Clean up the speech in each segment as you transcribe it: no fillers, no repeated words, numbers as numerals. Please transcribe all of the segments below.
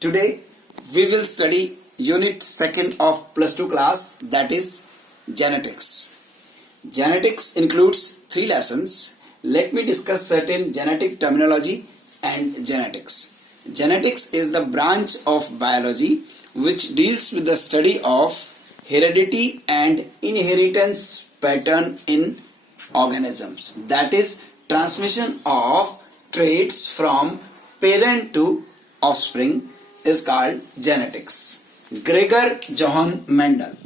Today we will study unit 2nd of plus 2 class, that is genetics. Genetics includes 3 lessons. Let me discuss certain genetic terminology and genetics. Genetics is the branch of biology which deals with the study of heredity and inheritance pattern in organisms. That is transmission of traits from parent to offspring is called genetics. Gregor Johann Mendel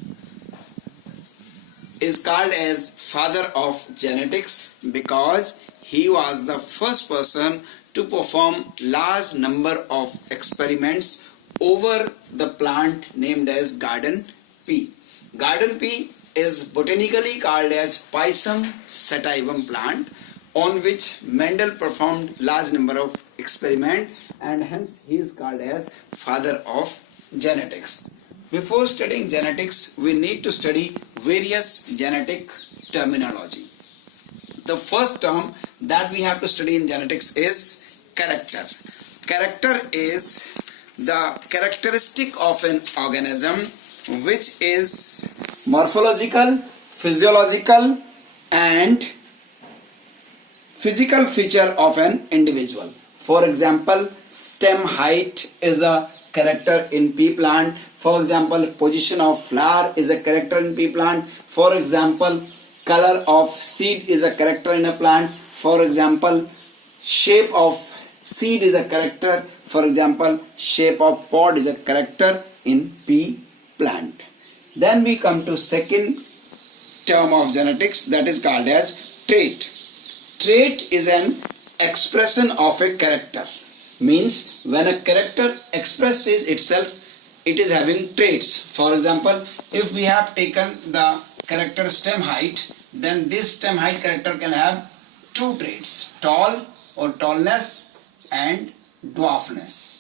is called as father of genetics because he was the first person to perform large number of experiments over the plant named as garden pea. Garden pea is botanically called as Pisum sativum plant, on which Mendel performed large number of experiments, and hence he is called as father of genetics. Before studying genetics, we need to study various genetic terminology. The first term that we have to study in genetics is character. Character is the characteristic of an organism which is morphological, physiological and physical feature of an individual. For example, stem height is a character in pea plant. For example, position of flower is a character in pea plant. For example, color of seed is a character in a plant. For example, shape of seed is a character. For example, shape of pod is a character in pea plant. Then we come to second term of genetics, that is called as trait. Trait is an expression of a character. Means when a character expresses itself, it is having traits. For example, if we have taken the character stem height, then this stem height character can have two traits: tall or tallness and dwarfness.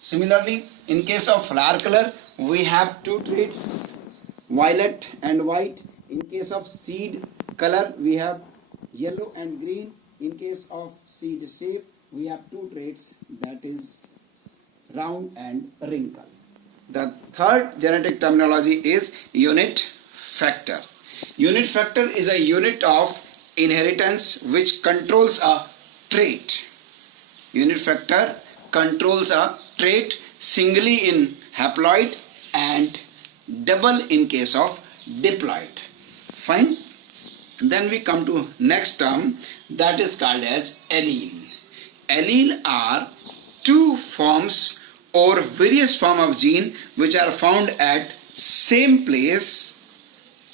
Similarly, in case of flower color, we have two traits: violet and white. In case of seed color, we have yellow and green. In case of seed shape, we have two traits, that is round and wrinkle. The third genetic terminology is unit factor. Unit factor is a unit of inheritance which controls a trait. Unit factor controls a trait singly in haploid and double in case of diploid. Fine. Then we come to next term, that is called as allele. Allele are two forms or various form of gene which are found at same place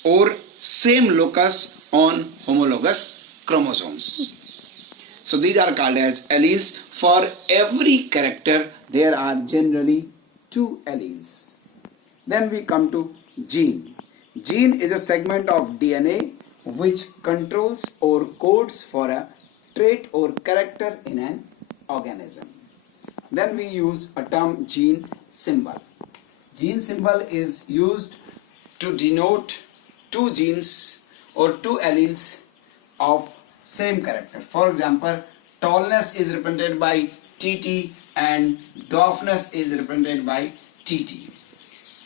or same locus on homologous chromosomes. So these are called as alleles. For every character there are generally two alleles. Then we come to gene. Gene is a segment of DNA which controls or codes for a trait or character in an organism. Then we use a term gene symbol. Gene symbol is used to denote two genes or two alleles of same character. For example, tallness is represented by TT and dwarfness is represented by TT.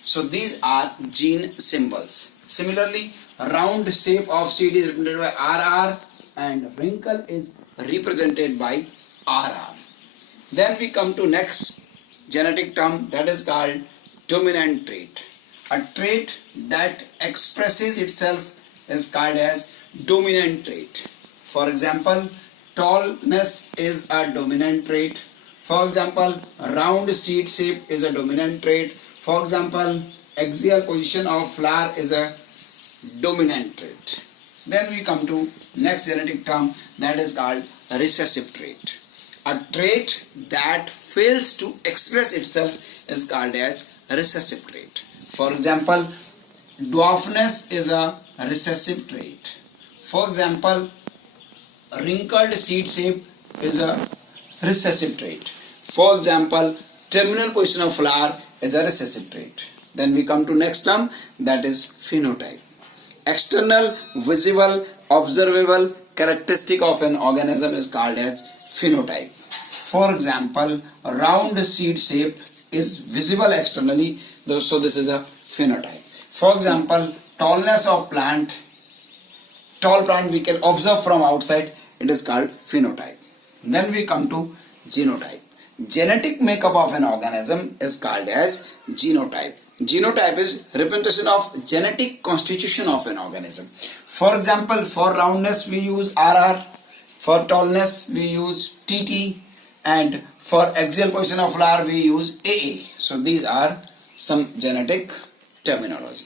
So these are gene symbols. Similarly, round shape of seed is represented by RR and wrinkle is represented by RR. Then we come to next genetic term, that is called dominant trait. A trait that expresses itself is called as dominant trait. For example, tallness is a dominant trait. For example, round seed shape is a dominant trait. For example, axial position of flower is a dominant trait. Then we come to next genetic term, that is called recessive trait. A trait that fails to express itself is called as recessive trait. For example, dwarfness is a recessive trait. For example, wrinkled seed shape is a recessive trait. For example, terminal position of flower is a recessive trait. Then we come to next term, that is phenotype. External, visible, observable characteristic of an organism is called as phenotype. For example, a round seed shape is visible externally, so this is a phenotype. For example, tallness of plant, tall plant we can observe from outside, it is called phenotype. Then we come to genotype. Genetic makeup of an organism is called as genotype. Genotype is representation of genetic constitution of an organism. For example, for roundness we use RR, for tallness we use TT, and for axial position of flower we use AA. So these are some genetic terminology.